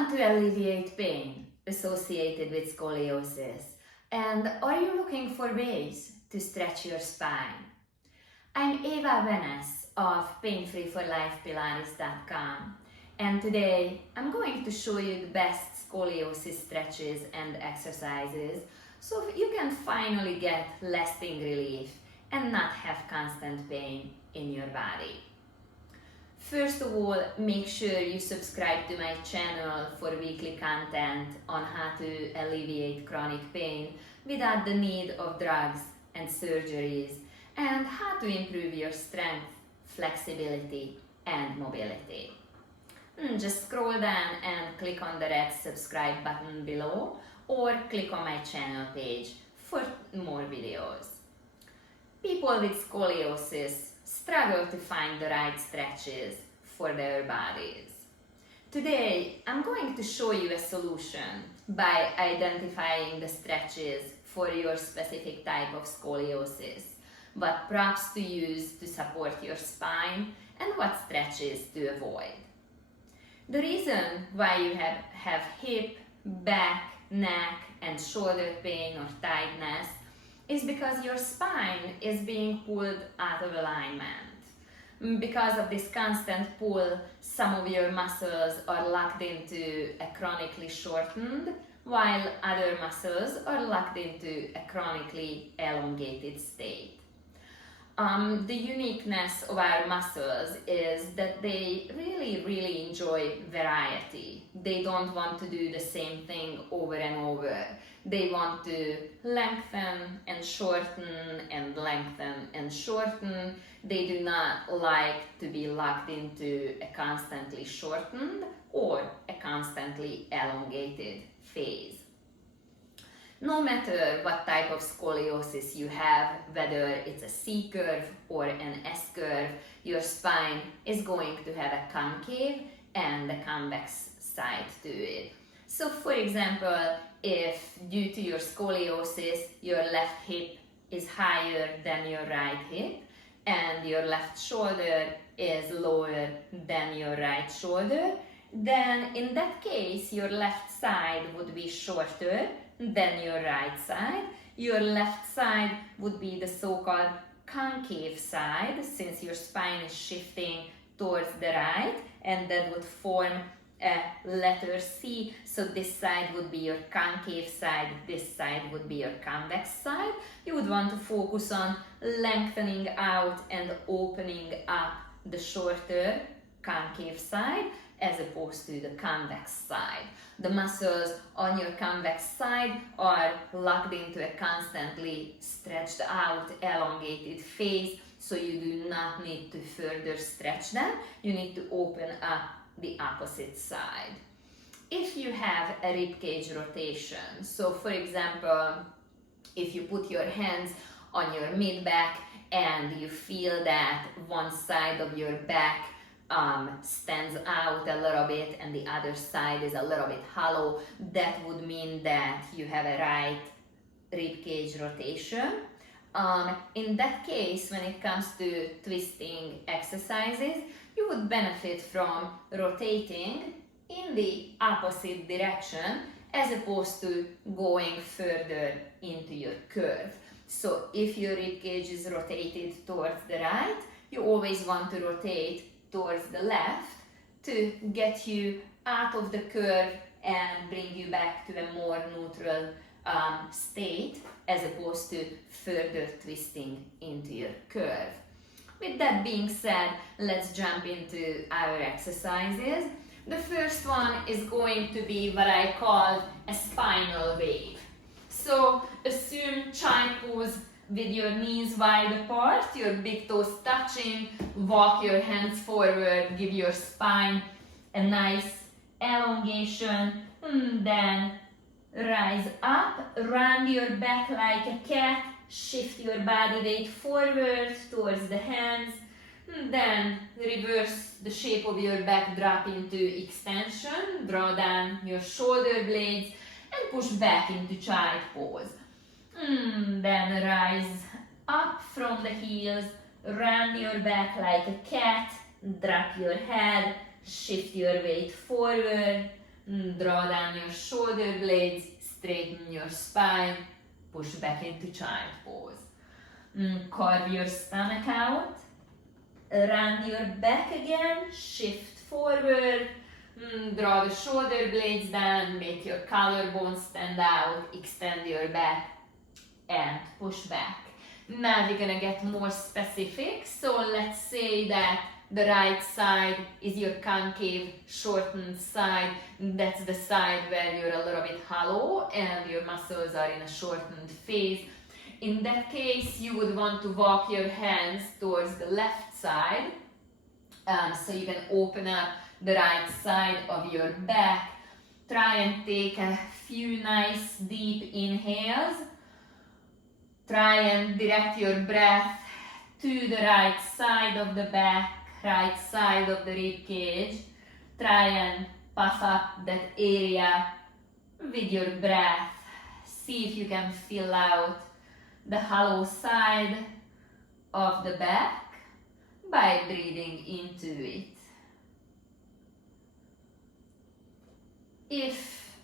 want to alleviate pain associated with scoliosis? And are you looking for ways to stretch your spine? I'm Eva Venes of PainFreeForLifePilates.com, and today I'm going to show you the best scoliosis stretches and exercises so you can finally get lasting relief and not have constant pain in your body. First of all, make sure you subscribe to my channel for weekly content on how to alleviate chronic pain without the need of drugs and surgeries, and how to improve your strength, flexibility, and mobility. Just scroll down and click on the red subscribe button below, or click on my channel page for more videos. People with scoliosis struggle to find the right stretches for their bodies. Today, I'm going to show you a solution by identifying the stretches for your specific type of scoliosis, what props to use to support your spine, and what stretches to avoid. The reason why you have hip, back, neck, and shoulder pain or tightness is because your spine is being pulled out of alignment. Because of this constant pull, some of your muscles are locked into a chronically shortened, while other muscles are locked into a chronically elongated state. The uniqueness of our muscles is that they really enjoy variety. They don't want to do the same thing over and over. They want to lengthen and shorten and lengthen and shorten. They do not like to be locked into a constantly shortened or a constantly elongated phase. No matter what type of scoliosis you have, whether it's a C curve or an S curve, your spine is going to have a concave and a convex side to it. So for example, if due to your scoliosis, your left hip is higher than your right hip and your left shoulder is lower than your right shoulder, then in that case, your left side would be shorter than your right side. Your left side would be the so-called concave side, since your spine is shifting towards the right, and that would form a letter C. So this side would be your concave side, this side would be your convex side. You would want to focus on lengthening out and opening up the shorter concave side as opposed to the convex side. The muscles on your convex side are locked into a constantly stretched out, elongated phase, so you do not need to further stretch them. You need to open up the opposite side. If you have a ribcage rotation, so for example, if you put your hands on your mid-back and you feel that one side of your back stands out a little bit and the other side is a little bit hollow, that would mean that you have a right ribcage rotation. In that case, when it comes to twisting exercises, you would benefit from rotating in the opposite direction as opposed to going further into your curve. So if your ribcage is rotated towards the right, you always want to rotate towards the left to get you out of the curve and bring you back to a more neutral state as opposed to further twisting into your curve. With that being said, let's jump into our exercises. The first one is going to be what I call a spinal wave. So assume child pose with your knees wide apart, your big toes touching, walk your hands forward, give your spine a nice elongation, then rise up, round your back like a cat, shift your body weight forward towards the hands, then reverse the shape of your back, drop into extension, draw down your shoulder blades and push back into child pose. Then rise up from the heels, round your back like a cat, drop your head, shift your weight forward, Draw down your shoulder blades, straighten your spine, push back into child pose. Carve your stomach out, round your back again, shift forward, draw the shoulder blades down, make your collarbone stand out, extend your back and push back. Now we're gonna get more specific. So let's say that the right side is your concave, shortened side. That's the side where you're a little bit hollow and your muscles are in a shortened phase. In that case, you would want to walk your hands towards the left side. So you can open up the right side of your back. Try and take a few nice deep inhales. Try and direct your breath to the right side of the back, right side of the rib cage. Try and puff up that area with your breath. See if you can fill out the hollow side of the back by breathing into it. If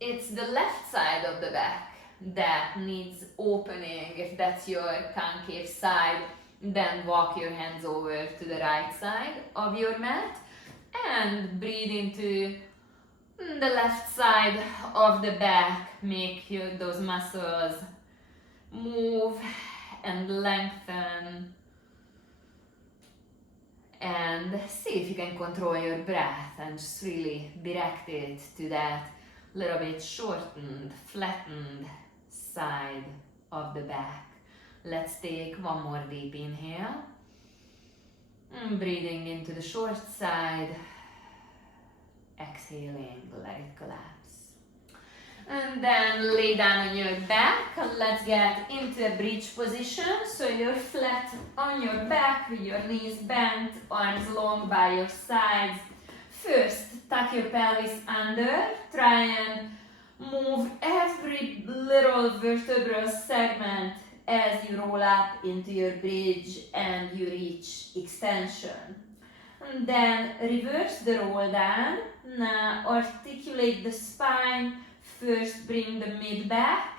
it's the left side of the back that needs opening, if that's your concave side, then walk your hands over to the right side of your mat and breathe into the left side of the back. Make those muscles move and lengthen, and see if you can control your breath and just really direct it to that little bit shortened, flattened side of the back. Let's take one more deep inhale. Breathing into the short side. Exhaling, let it collapse. And then lay down on your back. Let's get into a bridge position. So you're flat on your back with your knees bent, arms long by your sides. First, tuck your pelvis under. Try and move every little vertebral segment as you roll up into your bridge and you reach extension. And then reverse the roll down. Now articulate the spine. First bring the mid back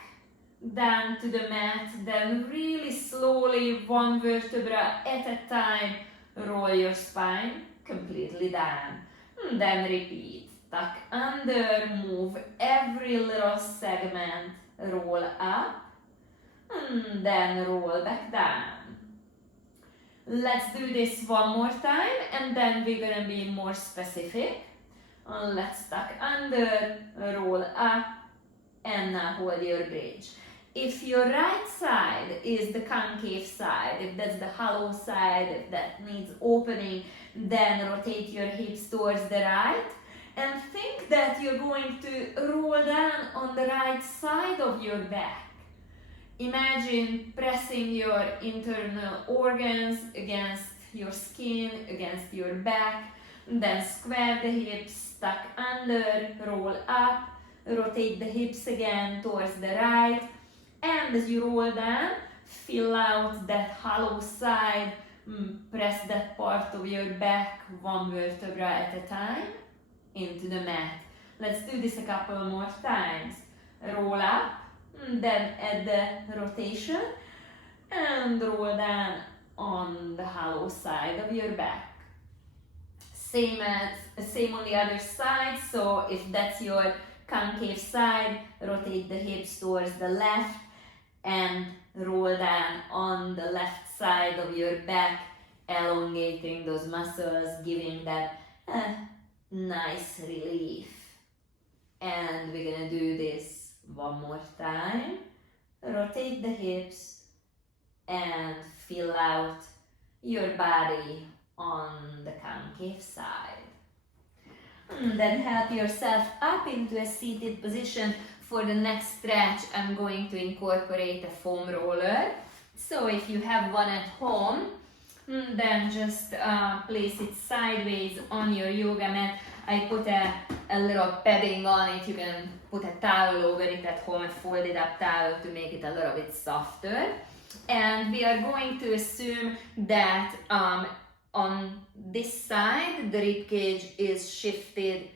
down to the mat, then really slowly, one vertebra at a time, roll your spine completely down. And then repeat. Tuck under, move every little segment, roll up, and then roll back down. Let's do this one more time, and then we're gonna be more specific. Let's tuck under, roll up, and now hold your bridge. If your right side is the concave side, if that's the hollow side, if that needs opening, then rotate your hips towards the right. And think that you're going to roll down on the right side of your back. Imagine pressing your internal organs against your skin, against your back. Then square the hips, tuck under, roll up, rotate the hips again towards the right. And as you roll down, fill out that hollow side, press that part of your back, one vertebra at a time, into the mat. Let's do this a couple more times. Roll up, then add the rotation, and roll down on the hollow side of your back. Same on the other side. So if that's your concave side, rotate the hips towards the left and roll down on the left side of your back, elongating those muscles, giving that nice relief. And we're gonna do this one more time. Rotate the hips and fill out your body on the concave side. And then help yourself up into a seated position. For the next stretch, I'm going to incorporate a foam roller. So if you have one at home, then just place it sideways on your yoga mat. I put a little padding on it. You can put a towel over it at home, a folded up towel to make it a little bit softer. And we are going to assume that on this side, the rib cage is shifted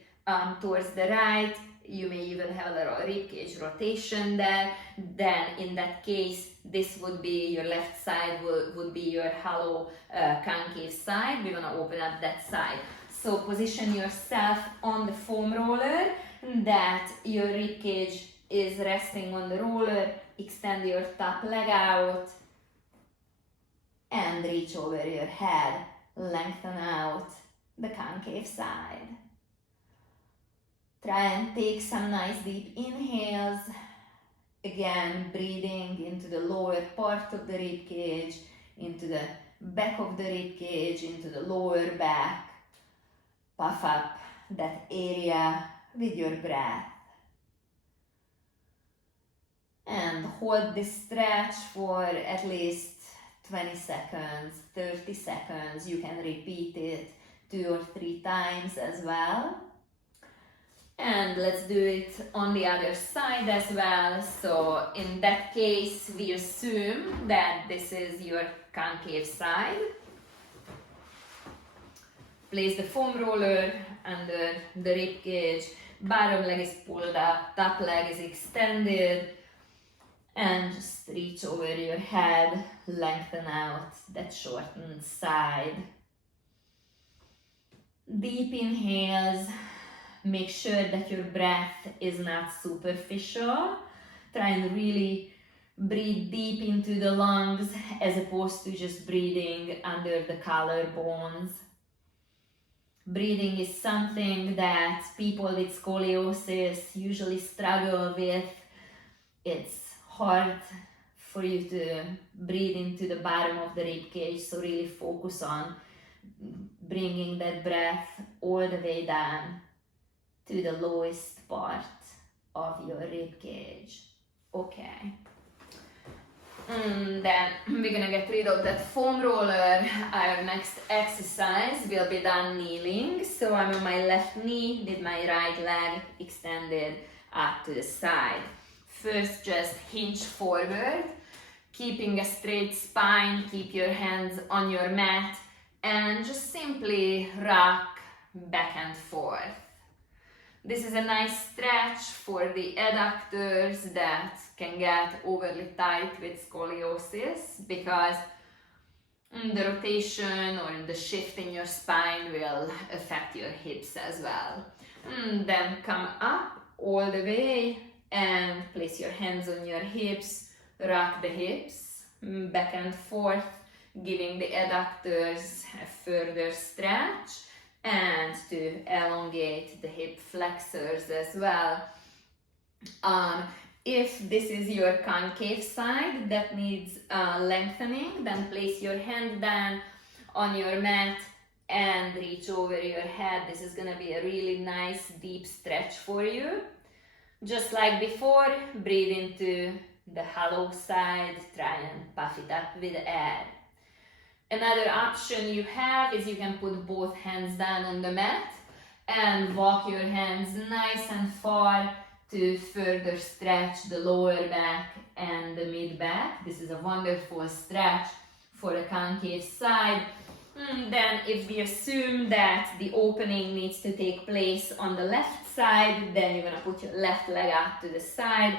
towards the right. You may even have a little ribcage rotation there. Then in that case, this would be your left side, would be your hollow concave side. We're gonna open up that side. So position yourself on the foam roller, that your ribcage is resting on the roller. Extend your top leg out and reach over your head. Lengthen out the concave side. Try and take some nice deep inhales. Again, breathing into the lower part of the rib cage, into the back of the rib cage, into the lower back. Puff up that area with your breath. And hold this stretch for at least 20 seconds, 30 seconds. You can repeat it 2 or 3 times as well. And let's do it on the other side as well. So in that case, we assume that this is your concave side. Place the foam roller under the rib cage. Bottom leg is pulled up, top leg is extended. And just reach over your head, lengthen out that shortened side. Deep inhales. Make sure that your breath is not superficial. Try and really breathe deep into the lungs as opposed to just breathing under the collarbones. Breathing is something that people with scoliosis usually struggle with. It's hard for you to breathe into the bottom of the rib cage, so really focus on bringing that breath all the way down to the lowest part of your rib cage. Okay. And then we're gonna get rid of that foam roller. Our next exercise will be done kneeling. So I'm on my left knee with my right leg extended up to the side. First, just hinge forward, keeping a straight spine. Keep your hands on your mat and just simply rock back and forth. This is a nice stretch for the adductors that can get overly tight with scoliosis, because the rotation or the shift in your spine will affect your hips as well. Then come up all the way and place your hands on your hips, rock the hips back and forth, giving the adductors a further stretch and to elongate the hip flexors as well. If this is your concave side that needs lengthening, then place your hand down on your mat and reach over your head. This is gonna be a really nice deep stretch for you. Just like before, breathe into the hollow side, try and puff it up with air. Another option you have is you can put both hands down on the mat and walk your hands nice and far to further stretch the lower back and the mid back. This is a wonderful stretch for the concave side. Then if we assume that the opening needs to take place on the left side, then you're gonna put your left leg out to the side.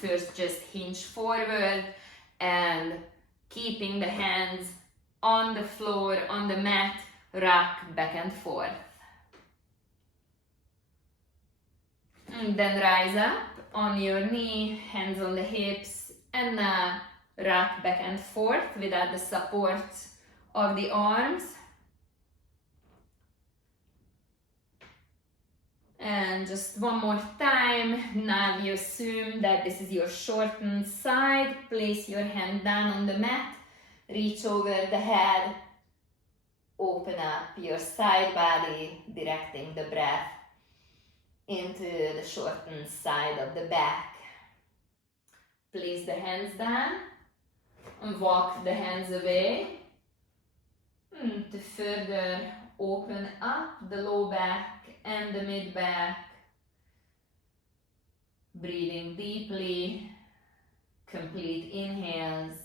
First, just hinge forward and keeping the hands on the floor, on the mat, rock back and forth. And then rise up on your knee, hands on the hips, and now rock back and forth without the support of the arms. And just one more time. Now you assume that this is your shortened side. Place your hand down on the mat, reach over the head, open up your side body, directing the breath into the shortened side of the back. Place the hands down and walk the hands away to further open up the low back and the mid back. Breathing deeply, complete inhales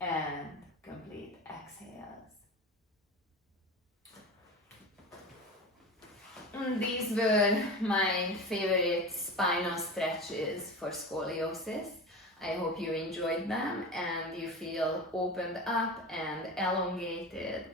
and complete exhales. these were my favorite spinal stretches for scoliosis. I hope you enjoyed them and you feel opened up and elongated.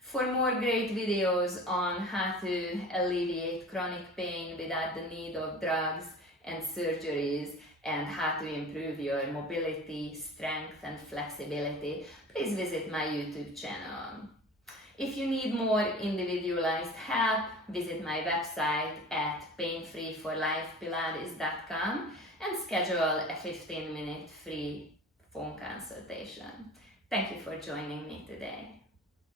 For more great videos on how to alleviate chronic pain without the need of drugs and surgeries, and how to improve your mobility, strength and flexibility, please visit my YouTube channel. If you need more individualized help, visit my website at PainFreeForLifePilates.com and schedule a 15-minute free phone consultation. Thank you for joining me today.